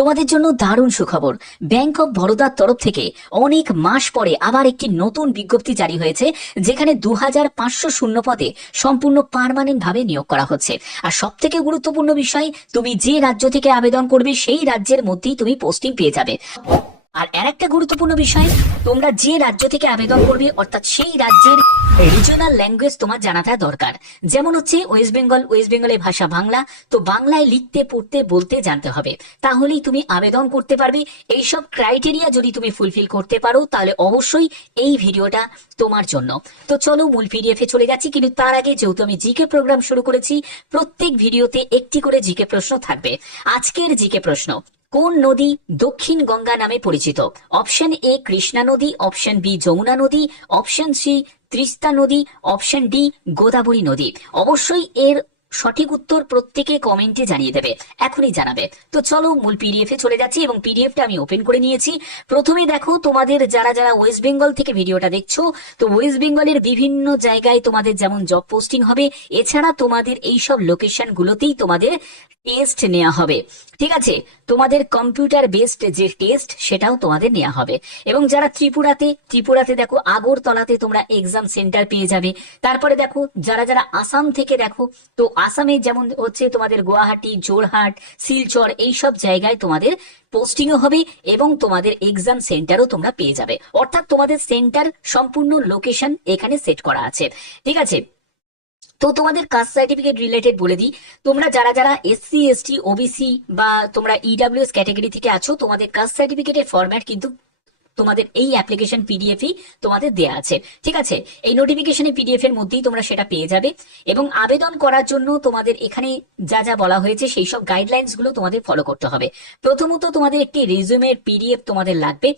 তোমাদের জন্য দারুণ সুখবর। ব্যাংক অব বরোদার তরফ থেকে অনেক মাস পরে আবার একটি নতুন বিজ্ঞপ্তি জারি হয়েছে, যেখানে দু হাজার পাঁচশো শূন্য পদে সম্পূর্ণ পারমানেন্ট ভাবে নিয়োগ করা হচ্ছে। আর সব থেকে গুরুত্বপূর্ণ বিষয়, তুমি যে রাজ্য থেকে আবেদন করবে, সেই রাজ্যের মধ্যেই তুমি পোস্টিং পেয়ে যাবে। আর আর একটা গুরুত্বপূর্ণ বিষয়, তোমরা যে রাজ্য থেকে আবেদন করবে, অর্থাৎ সেই রাজ্যের রিজনাল ল্যাঙ্গুয়েজ তোমার জানাটা দরকার। যেমন হচ্ছে ওয়েস্ট বেঙ্গল ওয়েস্ট বেঙ্গলের ভাষা বাংলা, তো বাংলায় লিখতে, পড়তে, বলতে জানতে হবে। তাহলেই তুমি আবেদন করতে পারবে। এইসব ক্রাইটেরিয়া যদি তুমি ফুলফিল করতে পারো, তাহলে অবশ্যই এই ভিডিওটা তোমার জন্য। তো চলো মূল পিডিএফে চলে যাচ্ছি, কিন্তু তার আগে যেহেতু আমি জিকে প্রোগ্রাম শুরু করেছি, প্রত্যেক ভিডিওতে একটি করে জিকে প্রশ্ন থাকবে। আজকের জিকে প্রশ্ন কোন নদী দক্ষিণ গঙ্গা নামে পরিচিত? অপশন এ কৃষ্ণা নদী, অপশন বি যমুনা নদী, অপশন সি ত্রিস্তা নদী, অপশন ডি গোদাবরী নদী। অবশ্যই এর সঠিক উত্তর প্রত্যেকে কমেন্টে জানিয়ে দেবে, এখনই জানাবে। তো চলো মূল পিডিএফ এ চলে যাচ্ছি এবং পিডিএফটা আমি ওপেন করে নিয়েছি। প্রথমে দেখো, তোমাদের যারা যারা ওয়েস্ট বেঙ্গল থেকে ভিডিওটা দেখছ, তো ওয়েস্ট বেঙ্গলের বিভিন্ন জায়গায় তোমাদের যেমন জব পোস্টিং হবে, এছাড়া তোমাদের এইসব লোকেশন গুলোতেই তোমাদের টেস্ট নেওয়া হবে। ঠিক আছে? তোমাদের কম্পিউটার বেসড যে টেস্ট সেটাও তোমাদের নেওয়া হবে। এবং যারা ত্রিপুরাতে ত্রিপুরাতে দেখো, আগরতলাতে তোমরা এক্সাম সেন্টার পেয়ে যাবে। তারপরে দেখো, যারা যারা আসাম থেকে দেখো, তো আসামে যেমন হচ্ছে তোমাদের গুয়াহাটি জোরহাট শিলচর, এইসব জায়গায় তোমাদের পোস্টিংও হবে এবং তোমাদের এক্সাম সেন্টারও তোমরা পেয়ে যাবে। অর্থাৎ তোমাদের সেন্টার সম্পূর্ণ লোকেশন এখানে সেট করা আছে। ঠিক আছে? তো তোমাদের কাস্ট সার্টিফিকেট রিলেটেড বলে দিই। তোমরা যারা যারা এসসি এসটি ওবিসি বা তোমরা ইডাব্লিউএস ক্যাটাগরি থেকে আছো, তোমাদের কাস্ট সার্টিফিকেটের ফরম্যাট কিন্তু তোমাদের এই অ্যাপ্লিকেশন পিডিএফই তোমাদের দেয়া আছে। ঠিক আছে? এই নোটিফিকেশনে পিডিএফ এর মধ্যেই তোমরা সেটা পেয়ে যাবে এবং আবেদন করার জন্য তোমাদের এখানে যা যা বলা হয়েছে সেই সব গাইডলাইন্সগুলো তোমাদের ফলো করতে হবে। প্রথমত তোমাদের একটি রিজিউমের পিডিএফ তোমাদের লাগবে।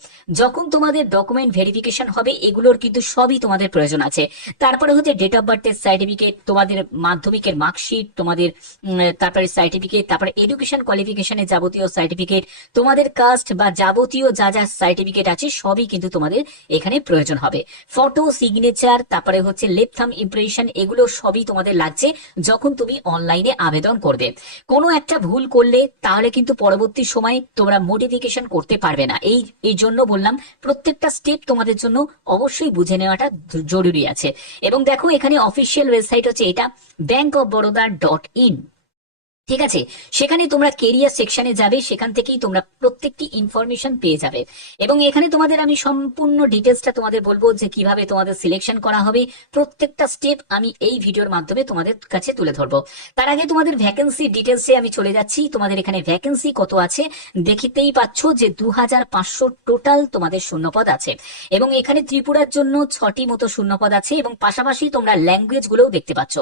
যখন তোমাদের ডকুমেন্ট ভেরিফিকেশন হবে, এগুলোর কিন্তু সবই তোমাদের প্রয়োজন আছে। তারপরে হচ্ছে ডেট অফ বার্থের সার্টিফিকেট তোমাদের মাধ্যমিকের মার্কশিট তোমাদের তারপরে সার্টিফিকেট তারপরে এডুকেশন কোয়ালিফিকেশনের যাবতীয় সার্টিফিকেট তোমাদের কাস্ট বা যাবতীয় যা যা সার্টিফিকেট আছে সবই কিন্তু তোমাদের এখানে প্রয়োজন হবে। ফটো সিগনেচার তারপরে হচ্ছে লেপ থাম ইমপ্রেশন এগুলো সবই তোমাদের লাগছে যখন তুমি অনলাইনে আবেদন করবে। কোনো একটা ভুল করলে তাহলে কিন্তু পরবর্তী সময় তোমরা মোটিফিকেশন করতে পারবে না। এই এই জন্য বললাম প্রত্যেকটা স্টেপ তোমাদের জন্য অবশ্যই বুঝে নেওয়াটা জরুরি আছে। এবং দেখো এখানে অফিসিয়াল ওয়েবসাইট হচ্ছে এটা bank of Baroda dot in ঠিক আছে? সেখানে তোমরা কেরিয়ার সেকশনে যাবে, সেখান থেকেই তোমরা প্রত্যেকটি ইনফরমেশন পেয়ে যাবে। এবং এখানে তোমাদের আমি সম্পূর্ণ ডিটেলসটা তোমাদের বলব যে কীভাবে তোমাদের সিলেকশন করা হবে। প্রত্যেকটা স্টেপ আমি এই ভিডিওর মাধ্যমে তোমাদের কাছে তুলে ধরবো। তার আগে তোমাদের ভ্যাকেন্সি ডিটেলসে আমি চলে যাচ্ছি। তোমাদের এখানে ভ্যাকেন্সি কত আছে? দেখিতেই পাচ্ছ যে দু হাজার পাঁচশো টোটাল তোমাদের শূন্যপদ আছে। এবং এখানে ত্রিপুরার জন্য ছটি মতো শূন্যপদ আছে এবং পাশাপাশি তোমরা ল্যাঙ্গুয়েজ গুলোও দেখতে পাচ্ছ।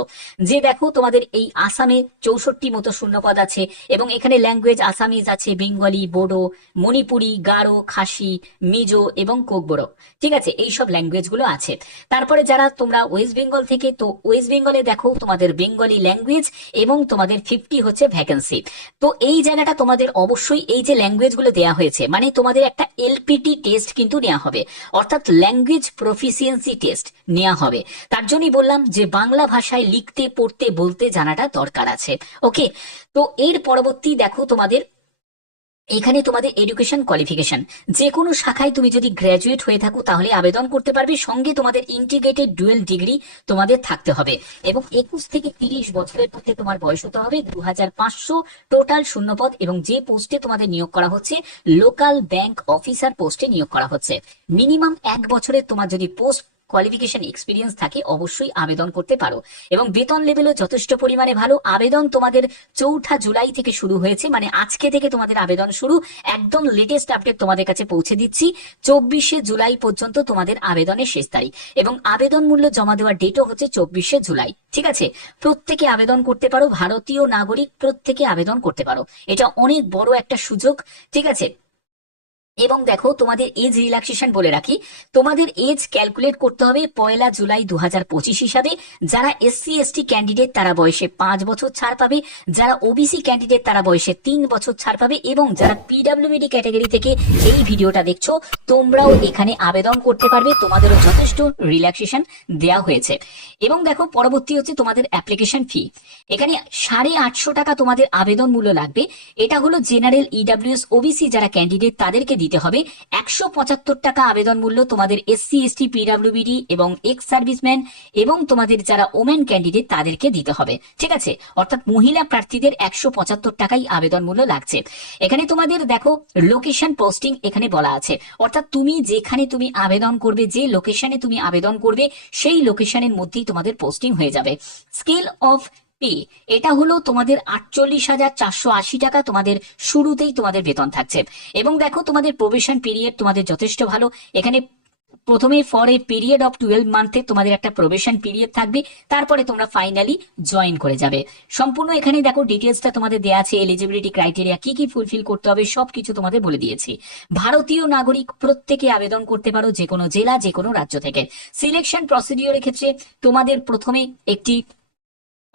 যে দেখো তোমাদের এই আসামে চৌষট্টি মতো শূন্যপদ আছে এবং এখানে ল্যাঙ্গুয়েজ আসামিজ আছে বেঙ্গলি বোডো মণিপুরি গারো খাসি মিজো এবং কোকবড়ো ঠিক আছে, এই সব ল্যাঙ্গুয়েজগুলো আছে। তারপরে যারা তোমরা ওয়েস্ট বেঙ্গল থেকে, তো ওয়েস্ট বেঙ্গলে দেখো তোমাদের বেঙ্গলি ল্যাঙ্গুয়েজ এবং তোমাদের ফিফটি হচ্ছে ভ্যাকেন্সি তো এই জায়গাটা তোমাদের অবশ্যই এই যে ল্যাঙ্গুয়েজগুলো দেওয়া হয়েছে মানে তোমাদের একটা এলপিটি টেস্ট কিন্তু নেওয়া হবে। অর্থাৎ ল্যাঙ্গুয়েজ প্রফিসিয়েন্সি টেস্ট নেওয়া হবে। তার জন্যই বললাম যে বাংলা ভাষায় লিখতে, পড়তে, বলতে জানাটা দরকার আছে। ওকে তো এর পরবর্তী দেখো তোমাদের, এখানে তোমাদের এডুকেশন কোয়ালিফিকেশন যে কোনো শাখায় তুমি যদি গ্র্যাজুয়েট হয়ে থাকো তাহলে আবেদন করতে পারবে, সঙ্গে তোমাদের ইন্টিগ্রেটেড ডুয়েল ডিগ্রি তোমাদের থাকতে হবে। এবং একুশ থেকে তিরিশ বছরের মধ্যে তোমার বয়স হতে হবে দু হাজার পাঁচশো টোটাল শূন্যপদ এবং যে পোস্টে তোমাদের নিয়োগ করা হচ্ছে লোকাল ব্যাংক অফিসার পোস্টে নিয়োগ করা হচ্ছে। মিনিমাম এক বছরের তোমার যদি পোস্ট কোয়ালিফিকেশন এক্সপিরিয়েন্স থাকে, অবশ্যই আবেদন করতে পারো। এবং বেতন লেভেলও যথেষ্ট পরিমাণে ভালো। আবেদন তোমাদের চৌঠা জুলাই থেকে শুরু হয়েছে মানে আজকে থেকে তোমাদের আবেদন শুরু। একদম লেটেস্ট আপডেট তোমাদের কাছে পৌঁছে দিচ্ছি। চব্বিশে জুলাই পর্যন্ত তোমাদের আবেদনের শেষ তারিখ। এবং আবেদন মূল্য জমা দেওয়ার ডেটও হচ্ছে চব্বিশে জুলাই। ঠিক আছে? প্রত্যেকে আবেদন করতে পারো। ভারতীয় নাগরিক প্রত্যেকে আবেদন করতে পারো। এটা অনেক বড় একটা সুযোগ। ঠিক আছে? এবং দেখো তোমাদের এজ রিল্যাক্সেশন বলে রাখি, তোমাদের এজ ক্যালকুলেট করতে হবে পয়লা জুলাই দু হিসাবে। যারা এসসি এসটি ক্যান্ডিডেট তারা বয়সে পাঁচ বছর ছাড় পাবে, যারা ওবিসি ক্যান্ডিডেট তারা বয়সে তিন বছর ছাড় পাবে এবং যারা পিডাব্লিউডি ক্যাটাগরি থেকে এই ভিডিওটা দেখছ, তোমরাও এখানে আবেদন করতে পারবে, তোমাদেরও যথেষ্ট রিল্যাক্সেশন দেওয়া হয়েছে। এবং দেখো পরবর্তী হচ্ছে তোমাদের অ্যাপ্লিকেশন ফি এখানে সাড়ে আটশো টাকা তোমাদের আবেদন মূল্য লাগবে। এটা হলো জেনারেল ইডাব্লিউএস ওবিসি যারা ক্যান্ডিডেট তাদেরকে দিতে হবে। একশো পঁচাত্তর টাকা আবেদন মূল্য তোমাদের এসসি, এসটি পিডাব্লিউবিডি এবং এক্স সার্ভিসম্যান এবং তোমাদের যারা ওমেন ক্যান্ডিডেট তাদেরকে দিতে হবে। ঠিক আছে? অর্থাৎ মহিলা প্রার্থীদের একশো পঁচাত্তর টাকাই আবেদন মূল্য লাগছে। এখানে তোমাদের দেখো, লোকেশন পোস্টিং এখানে বলা আছে। অর্থাৎ তুমি যেখানে তুমি আবেদন করবে, যে লোকেশনে তুমি আবেদন করবে, সেই লোকেশনের মধ্যেই তোমাদের পোস্টিং হয়ে যাবে। স্কেল অফ পে এটা হলো তোমাদের আটচল্লিশ হাজার চারশো আশি টাকা তোমাদের শুরুতেই তোমাদের বেতন থাকছে। এবং দেখো, তোমাদের প্রবেশন পিরিয়ড তোমাদের যথেষ্ট ভালো। এখানে প্রথমে for a period of twelve মান্থে তোমাদের একটা প্রবেশন পিরিয়ড থাকবে, তারপরে তোমরা ফাইনালি জয়েন করে যাবে। সম্পূর্ণ এখানে দেখো ডিটেলসটা তোমাদের দেওয়া আছে এলিজিবিলিটি ক্রাইটেরিয়া কি কি ফুলফিল করতে হবে, সবকিছু তোমাদের বলে দিয়েছি। ভারতীয় নাগরিক প্রত্যেকে আবেদন করতে পারো যে কোনো জেলা, যে কোনো রাজ্য থেকে। সিলেকশন প্রসিডিওরের ক্ষেত্রে তোমাদের প্রথমে একটি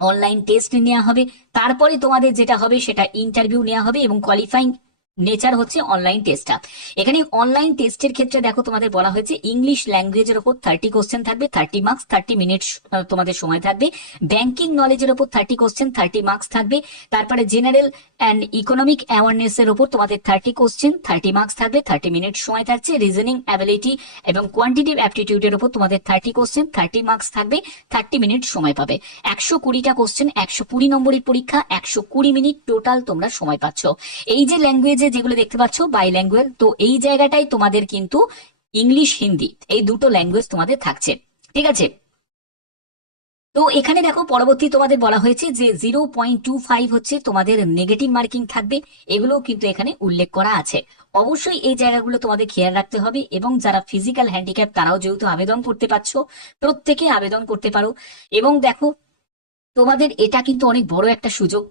অনলাইন টেস্ট নেওয়া হবে। তারপরে তোমাদের যেটা হবে সেটা ইন্টারভিউ নেওয়া হবে এবং কোয়ালিফাইং নেচার হচ্ছে অনলাইন টেস্টটা এখানে অনলাইন টেস্টের ক্ষেত্রে দেখো তোমাদের বলা হয়েছে ইংলিশ ল্যাঙ্গুয়েজের ওপর থার্টি কোশ্চেন থাকবে থার্টি মার্কস থার্টি মিনিট তোমাদের সময় থাকবে। ব্যাংকিং নলেজের ওপর থার্টি কোশ্চেন থার্টি মার্কস থাকবে। তারপরে জেনারেল অ্যান্ড ইকোনমিক অ্যাওয়ারনেস এর ওপর তোমাদের থার্টি কোশ্চেন থার্টি মার্কস থাকবে থার্টি মিনিট সময় থাকছে। রিজনিং অ্যাবিলিটি এবং কোয়ান্টিটিভ অ্যাপটিটিউডের ওপর তোমাদের থার্টি কোশ্চেন থার্টি মার্কস থাকবে থার্টি মিনিট সময় পাবে। একশো কুড়িটা কোশ্চেন একশো কুড়ি নম্বরের পরীক্ষা, একশো কুড়ি মিনিট টোটাল তোমরা সময় পাচ্ছ। এই যে ল্যাঙ্গুয়েজে যেগুলো দেখতে পাচ্ছ বাই ল্যাঙ্গুয়েজ তো এই জায়গাটাই তোমাদের কিন্তু ইংলিশ হিন্দি এই দুটো ল্যাঙ্গুয়েজ তোমাদের থাকছে, ঠিক আছে? তো এখানে দেখো পরবর্তী তোমাদের বলা হয়েছে যে জিরো পয়েন্ট টু ফাইভ হচ্ছে তোমাদের নেগেটিভ মার্কিং থাকবে এগুলো কিন্তু এখানে উল্লেখ করা আছে। অবশ্যই এই জায়গাগুলো তোমাদের খেয়াল রাখতে হবে এবং যারা ফিজিক্যাল হ্যান্ডিক্যাপ তারাও যেহেতু আবেদন করতে পারছ, প্রত্যেকে আবেদন করতে পারো। এবং দেখো তোমাদের এটা কিন্তু অনেক বড় একটা সুযোগ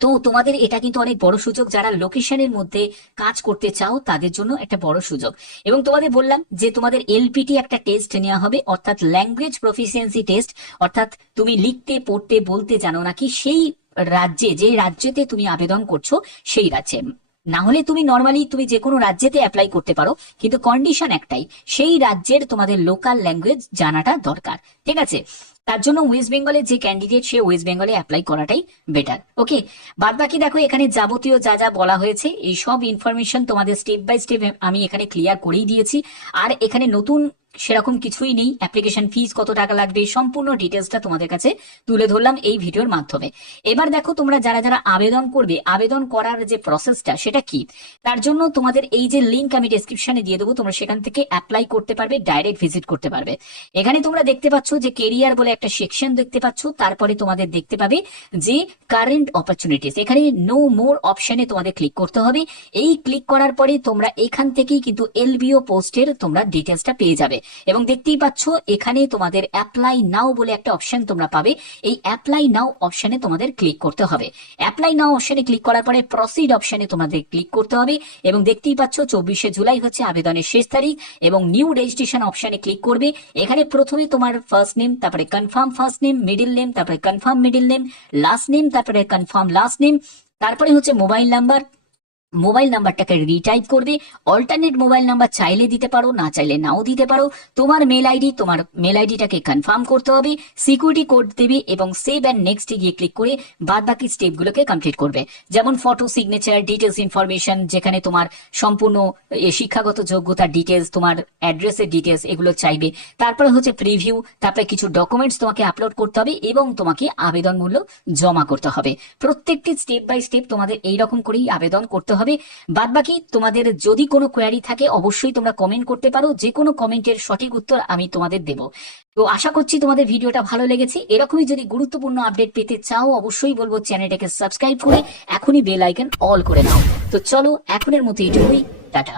তো তোমাদের এটা কিন্তু অনেক বড় সুযোগ, যারা লোকেশনের মধ্যে কাজ করতে চাও তাদের জন্য একটা বড় সুযোগ। এবং তোমাদের বললাম যে তোমাদের এলপিটি একটা টেস্ট নেওয়া হবে, অর্থাৎ ল্যাঙ্গুয়েজ প্রফিসিয়েন্সি টেস্ট অর্থাৎ তুমি লিখতে, পড়তে, বলতে জানো নাকি সেই রাজ্যে, যে রাজ্যেতে তুমি আবেদন করছ, সেই রাজ্যে। না হলে তুমি নর্মালি তুমি যে কোনো রাজ্যেতে অ্যাপ্লাই করতে পারো, কিন্তু কন্ডিশন একটাই, সেই রাজ্যের তোমাদের লোকাল ল্যাঙ্গুয়েজ জানাটা দরকার। ঠিক আছে? তার জন্য ওয়েস্ট বেঙ্গলের যে ক্যান্ডিডেট সে ওয়েস্ট বেঙ্গলে অ্যাপ্লাই করাটাই বেটার ওকে বাদ বাকি দেখো, এখানে যাবতীয় যা যা বলা হয়েছে, এই সব ইনফরমেশন তোমাদের স্টেপ বাই স্টেপ আমি এখানে ক্লিয়ার করেই দিয়েছি। আর এখানে নতুন সেরকম কিছুই নেই। অ্যাপ্লিকেশন ফিস কত টাকা লাগবে, সম্পূর্ণ ডিটেলসটা তোমাদের কাছে তুলে ধরলাম এই ভিডিওর মাধ্যমে। এবার দেখো, তোমরা যারা যারা আবেদন করবে, আবেদন করার যে প্রসেসটা সেটা কি? তার জন্য তোমাদের এই যে লিঙ্ক আমি ডেসক্রিপশনে দিয়ে দেবো, তোমরা সেখান থেকে অ্যাপ্লাই করতে পারবে ডাইরেক্ট ভিজিট করতে পারবে। এখানে তোমরা দেখতে পাচ্ছ যে কেরিয়ার বলে একটা সেকশন দেখতে পাচ্ছ, তারপরে তোমাদের দেখতে পাবে যে কারেন্ট অপরচুনিটিস এখানে নো মোর অপশনে তোমাদের ক্লিক করতে হবে। এই ক্লিক করার পরে তোমরা এখান থেকেই কিন্তু এলবিও পোস্টের তোমরা ডিটেলসটা পেয়ে যাবে। এবং দেখতেই পাচ্ছ, এখানে তোমাদের অ্যাপ্লাই নাও বলে একটা অপশন তোমরা পাবে। এই অ্যাপ্লাই নাও অপশনে তোমাদের ক্লিক করতে হবে। অ্যাপ্লাই নাও অপশনে ক্লিক করার পরে প্রসিড অপশনে তোমাদের ক্লিক করতে হবে। এবং দেখতেই পাচ্ছ, চব্বিশে জুলাই হচ্ছে আবেদনের শেষ তারিখ এবং নিউ রেজিস্ট্রেশন অপশনে ক্লিক করবে। এখানে প্রথমে তোমার ফার্স্ট নেম তারপরে confirm first name middle name তারপরে confirm middle name last name তারপরে কনফার্ম লাস্ট নেম তারপরে হচ্ছে মোবাইল নাম্বার মোবাইল নাম্বারটাকে রিটাইপ করবে অল্টারনেট মোবাইল নাম্বার চাইলে দিতে পারো, না চাইলে নাও দিতে পারো। তোমার মেল আইডি তোমার মেল আইডিটাকে কনফার্ম করতে হবে সিকিউরিটি কোড দেবে এবং সেভ অ্যান্ড নেক্সটে গিয়ে ক্লিক করে বাদ বাকি স্টেপগুলোকে কমপ্লিট করবে। যেমন ফটো সিগনেচার ডিটেলস ইনফরমেশন যেখানে তোমার সম্পূর্ণ শিক্ষাগত যোগ্যতার ডিটেলস তোমার অ্যাড্রেসের ডিটেলস এগুলো চাইবে। তারপরে হচ্ছে প্রিভিউ তারপরে কিছু ডকুমেন্টস তোমাকে আপলোড করতে হবে এবং তোমাকে আবেদন মূল্য জমা করতে হবে। প্রত্যেকটি স্টেপ বাই স্টেপ তোমাদের এইরকম করেই আবেদন করতে হবে। বাদ বাকি তোমাদের যদি কোনো কোয়ারি থাকে, অবশ্যই তোমরা কমেন্ট করতে পারো। যে কোনো কমেন্টের সঠিক উত্তর আমি তোমাদের দেব। তো আশা করছি তোমাদের ভিডিওটা ভালো লেগেছে। এরকমই যদি গুরুত্বপূর্ণ আপডেট পেতে চাও, অবশ্যই বলব চ্যানেলটাকে সাবস্ক্রাইব করে এখনই বেল আইকন অল করে নাও। তো চলো, এখনের মতো এইটুকুই টাটা।